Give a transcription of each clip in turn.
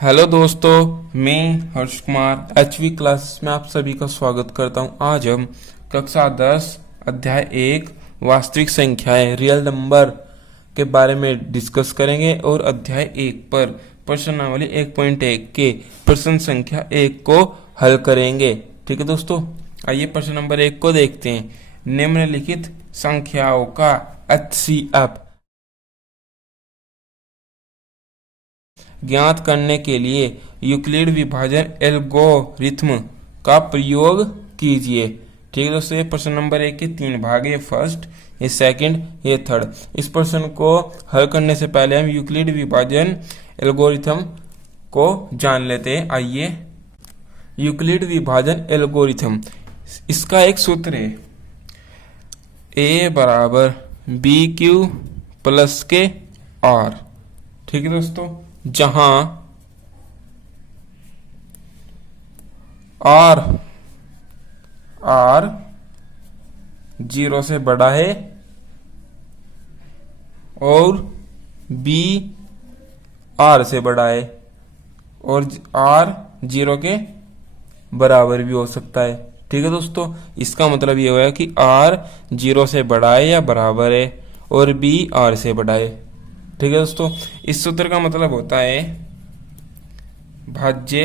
Hello दोस्तों, मैं Harsh Kumar HV classes में आप सभी का स्वागत करता हूं। आज हम कक्षा 10 अध्याय 1 वास्तविक संख्याएं रियल नंबर के बारे में डिस्कस करेंगे और अध्याय 1 पर प्रश्नावली 1.1 के प्रश्न संख्या 1 को हल करेंगे। ठीक है दोस्तों, आइए प्रश्न नंबर 1 को देखते हैं। निम्नलिखित संख्याओं का HCF ज्ञात करने के लिए यूक्लिड विभाजन एल्गोरिथ्म का प्रयोग कीजिए। ठीक है दोस्तों, ये प्रश्न नंबर 1 के 3 भाग, ये फर्स्ट, ये सेकंड, ये थर्ड। इस प्रश्न को हल करने से पहले हम यूक्लिड विभाजन एल्गोरिथ्म को जान लेते हैं। आइए, यूक्लिड विभाजन एल्गोरिथ्म, इसका एक सूत्र है A बराबर BQ प्लस के R। ठीक है दोस्तों, जहां R 0 से बड़ा है और B R से बड़ा है और R 0 के बराबर भी हो सकता है। ठीक है दोस्तों, इसका मतलब ये हुआ कि R 0 से बड़ा है या बराबर है और B R से बड़ा है। ठीक है दोस्तों, इस सूत्र का मतलब होता है भाज्य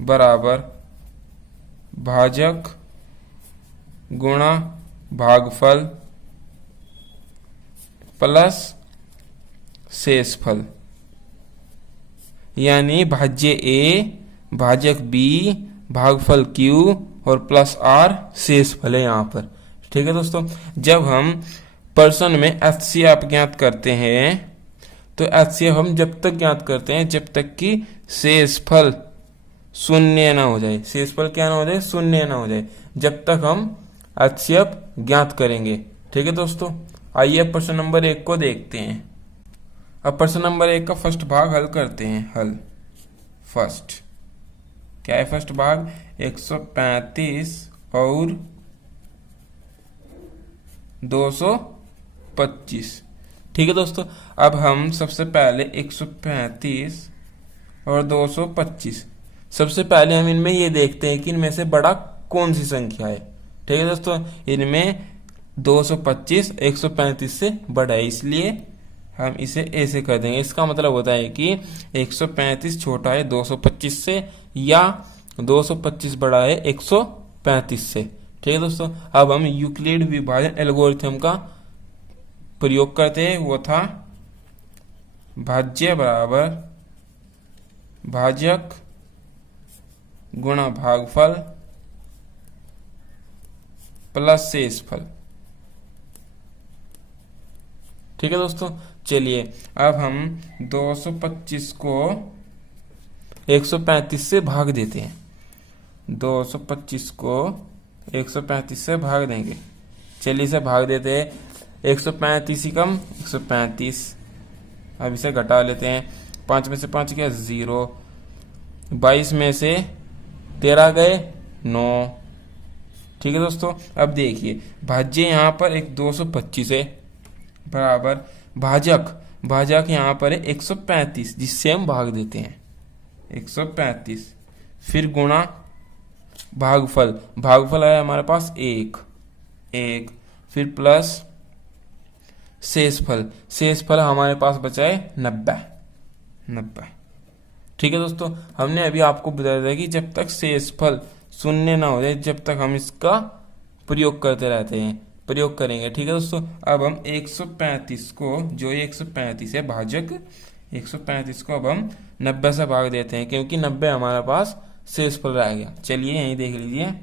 बराबर भाजक गुणा भागफल प्लस शेषफल, यानी भाज्य A भाजक B भागफल Q और प्लस R शेषफल है यहाँ पर। ठीक है दोस्तों, जब हम प्रश्न में HCF ज्ञात करते हैं तो HCF हम जब तक ज्ञात करते हैं जब तक कि शेषफल शून्य ना हो जाए। शेषफल क्या ना हो जाए? शून्य ना हो जाए, जब तक हम HCF ज्ञात करेंगे। ठीक है दोस्तों, आइए प्रश्न नंबर 1 को देखते हैं। अब प्रश्न नंबर 1 का फर्स्ट भाग हल करते हैं। हल फर्स्ट क्या है? फर्स्ट भाग 135 और 225। ठीक है दोस्तों, अब हम सबसे पहले 135 और 225, सबसे पहले हम इनमें ये देखते हैं कि इनमें से बड़ा कौन सी संख्या है। ठीक है दोस्तों, इनमें 225 135 से बड़ा है, इसलिए हम इसे ऐसे कर देंगे। इसका मतलब होता है कि 135 छोटा है 225 से या 225 बड़ा है 135 से। ठीक है दोस्तों, अब हम यूक्लिड विभाजन एल्गोरिथ्म का प्रयोग करते हैं। वो था भाज्य बराबर भाजक गुणा भागफल प्लस शेषफल। ठीक है दोस्तों, चलिए अब हम 225 को 135 से भाग देते हैं। 225 को 135 से भाग देंगे। चलिए इसे भाग देते हैं। 135 ही कम 135, अब इसे घटा लेते हैं। 5 में से 5 गया 0, 22 में से 13 गए 9। ठीक है दोस्तों, अब देखिए भाज्य यहाँ पर एक 225 है बराबर भाजक यहाँ पर है 135, जिससे हम भाग देते हैं 135, फिर गुणा भागफल है हमारे पास 1, फिर प्लस शेषफल हमारे पास बचा है 90। ठीक है दोस्तों, हमने अभी आपको बताया था कि जब तक शेषफल शून्य ना हो जाए जब तक हम इसका प्रयोग करते रहते हैं, प्रयोग करेंगे। ठीक है दोस्तों, अब हम 135 को, जो 135 है भाजक 135 को अब हम 90 से भाग देते हैं, क्योंकि 90 हमारे पास शेषफल रह गया। चलिए यहीं देख लीजिए,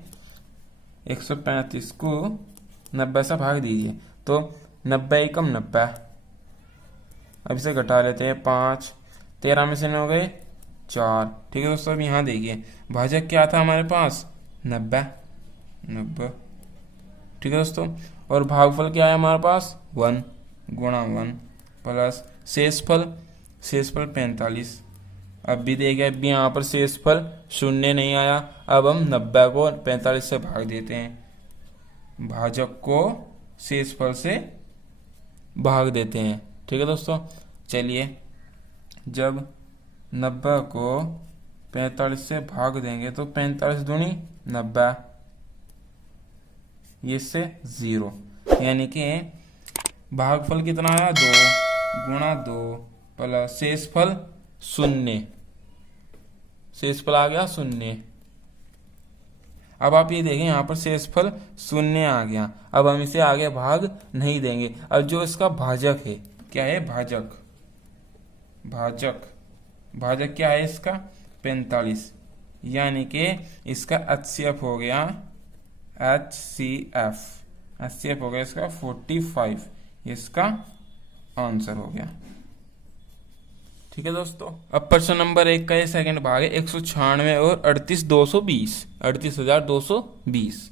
135 को 90 से भाग दीजिए तो 90 कम 90। अब इसे घटा लेते हैं 5, 13 में से 9 गए 4। ठीक है दोस्तों, अब यहाँ देखिए भाजक क्या था हमारे पास 90। ठीक है दोस्तों, और भागफल क्या है हमारे पास 1 गुणा 1 प्लस शेषफल 45। अब भी देखिए, अब भी यहाँ पर शेषफल शून्य नहीं आया। अब हम 90 को 45 से भाग देते हैं, भाजक को शेषफल से भाग देते हैं। ठीक है दोस्तों, चलिए जब 90 को 45 से भाग देंगे तो 45 दूनी 90, ये से 0, यानी कि भागफल कितना आया 2 गुणा 2 प्लस शेषफल 0, शेषफल आ गया 0। अब आप ये देखें यहाँ पर शेषफल 0 आ गया। अब हम इसे आगे भाग नहीं देंगे। अब जो इसका भाजक है, क्या है भाजक, भाजक क्या है इसका 45, यानी कि इसका HCF हो गया, HCF हो गया इसका 45, इसका आंसर हो गया। ठीक है दोस्तों, अब प्रश्न नंबर 1 का ये सेकंड भाग है 196 और 38220, 38220,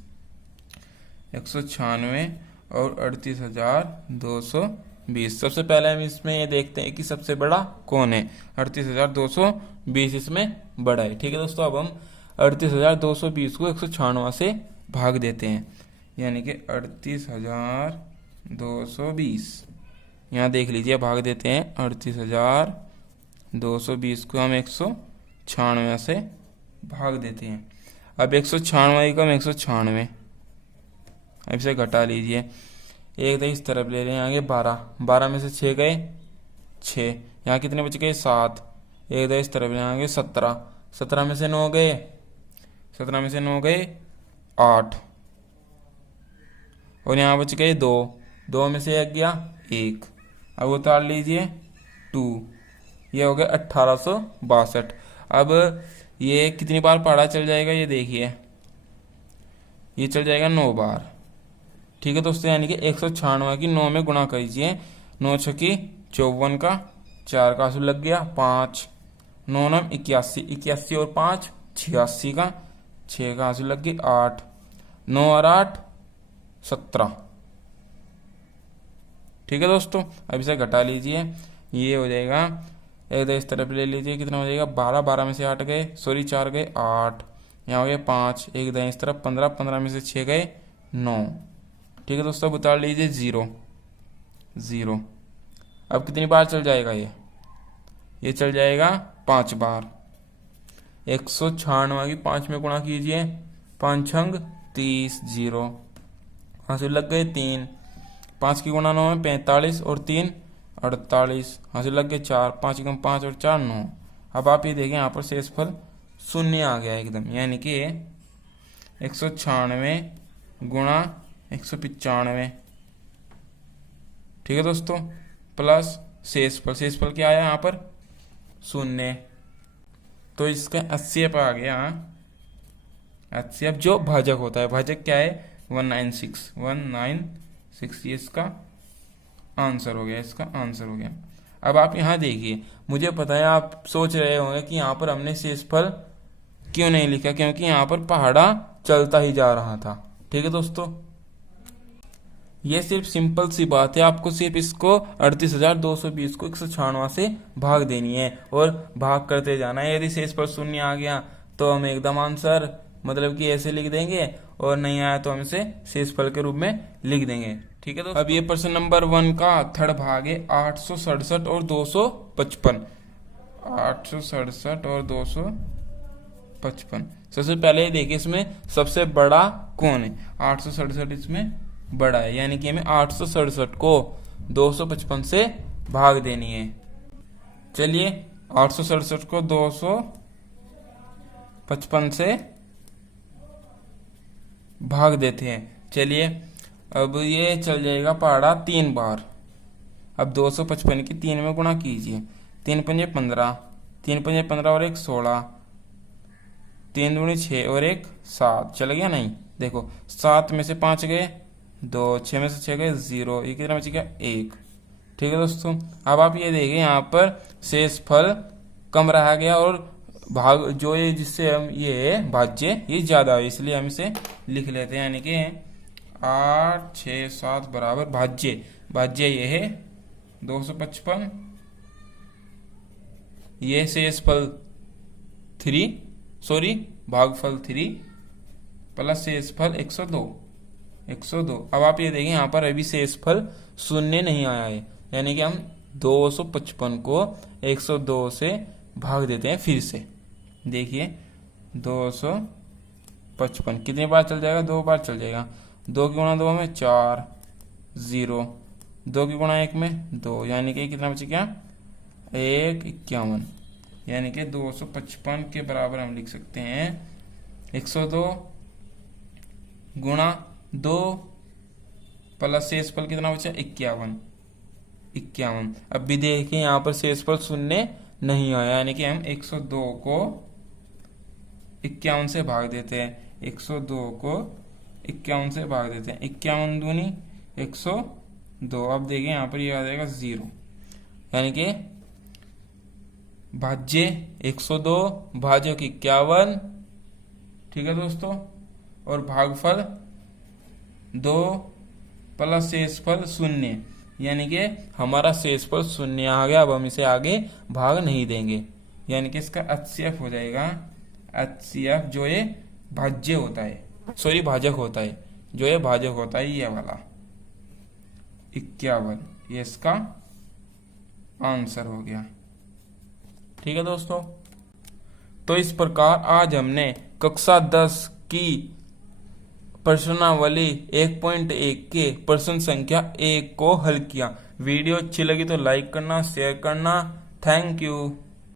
196 और 38220। सबसे पहले हम इसमें ये देखते हैं कि सबसे बड़ा कौन है। 38220 इसमें बड़ा है। ठीक है दोस्तों, अब हम 38220 को 196 से भाग देते हैं, यानी कि 38220, यहाँ देख लीजिए भाग देते हैं। 38220 को हम 196 से भाग देते हैं। अब 196 को हम 196, अब इसे घटा लीजिए, एक इस तरफ ले रहे हैं, आगे 12 में से 6 गए 6, यहाँ कितने बच गए 7, एक इस तरफ ले आगे 17 में से 9 गए, 17 में से 9 गए 8, और यहाँ बच गए 2 में से 1 गया 1, अब उतार लीजिए 2, ये हो गया 1862। अब ये कितनी बार पहाड़ा चल जाएगा, ये देखिए, ये चल जाएगा 9 बार। ठीक है दोस्तों, यानी कि 196 की 9 में गुणा कीजिए, 9 छकी 54 का, 4 का आंसू लग गया 5, 9 9 81, 81 और 5 86 का, 6 का आंसू लग गई 8, 9 और 8 17। ठीक है दोस्तों, अब इसे घटा लीजिए, ये हो जाएगा, एक इस तरफ ले लीजिए, कितना हो जाएगा 12 में से 8 गए, 4 गए 8, यहाँ हो गया 5, एक इस तरफ 15 में से 6 गए 9। ठीक है दोस्तों, उतार लीजिए 0। अब कितनी बार चल जाएगा ये चल जाएगा 5 बार। 196 की 5 में गुणा कीजिए, 5 छंग 30, 0, हासिल लग गए 3, 5 की गुणा 9 में 45 और 3 48, हासिल लग गए 4, 5 कम 5 और 4 9। अब आप ये देखें, यहाँ पर शेषफल 0 आ गया एकदम, यानी कि 196 गुणा 195। ठीक है दोस्तों, प्लस शेषफल क्या आया यहाँ पर 0, तो इसका HCF आ गया। HCF जो भाजक होता है, भाजक क्या है 196, ये इसका आंसर हो गया, अब आप यहाँ देखिए, मुझे पता है आप सोच रहे होंगे कि यहाँ पर हमने शेषफल क्यों नहीं लिखा, क्योंकि यहाँ पर पहाड़ा चलता ही जा रहा था। ठीक है दोस्तों, ये सिर्फ सिंपल सी बात है, आपको सिर्फ इसको 38220 को 196 से भाग देनी है और भाग करते जाना है। यदि शेषफल 0 आ गया तो हम एकदम आंसर मतलब कि ऐसे लिख देंगे, और नहीं आया तो हम इसे शेषफल के रूप में लिख देंगे। ठीक है दोस्तों, अब ये प्रश्न नंबर 1 का थर्ड भाग है 867 और 255, 867 और 255। सबसे पहले देखिए इसमें सबसे बड़ा कौन है, 867 इसमें बड़ा है, यानी कि हमें 867 को 255 से भाग देनी है। चलिए 867 को 255 से भाग देते हैं। चलिए अब ये चल जाएगा पहाड़ा 3 बार। अब 255 की 3 में गुणा कीजिए, 3 पंजे 15, 3 पंजे 15 और 1 16, 3 दूनी 6 और 1 7, चल गया नहीं। देखो 7 में से 5 गए 2, 6 में से 6 गए 0, ये कितना बच गया 1। ठीक है दोस्तों, अब आप ये देखिए यहाँ पर शेषफल कम रहा गया और भाग जो ये जिससे हम ये भाज्य ये ज्यादा है, इसलिए हम इसे लिख लेते हैं, यानी कि 8 6 7 बराबर भाज्य ये है 255, ये शेषफल 3 भागफल 3 प्लस शेषफल 102। अब आप ये देखें यहाँ पर अभी शेषफल 0 नहीं आया है, यानी कि हम 255 को 102 से भाग देते हैं फिर से। देखिए 255 कितनी बार चल जाएगा, 2 बार चल जाएगा। 2 की गुणा 2 में 4, 0, 2 की गुणा 1 में 2, यानी कि कितना बच गया 1, 51, यानी कि 255 के बराबर हम लिख सकते हैं 102 गुणा 2 प्लस शेषफल कितना बचा 51। अब भी देखिए यहाँ पर शेषफल शून्य नहीं आया, यानी कि हम 102 को 51 से भाग देते हैं। 102 को 51 से भाग देते हैं, 51 दूनी 102। अब देखिए यहाँ पर ये आ जाएगा 0, यानी कि भाज्य 102 भाज्य 51, ठीक है दोस्तों, और भागफल 2 प्लस शेषफल 0, यानी कि हमारा शेषफल 0 आ गया। अब हम इसे आगे भाग नहीं देंगे, यानी कि इसका HCF हो जाएगा, HCF जो ये भाज्य होता है, सॉरी भाजक होता है, जो ये भाजक होता है ये वाला 51, ये इसका आंसर हो गया। ठीक है दोस्तों, तो इस प्रकार आज हमने कक्षा 10 की प्रश्नावली 1.1 के प्रश्न संख्या 1 को हल किया। वीडियो अच्छी लगी तो लाइक करना, शेयर करना। Thank you.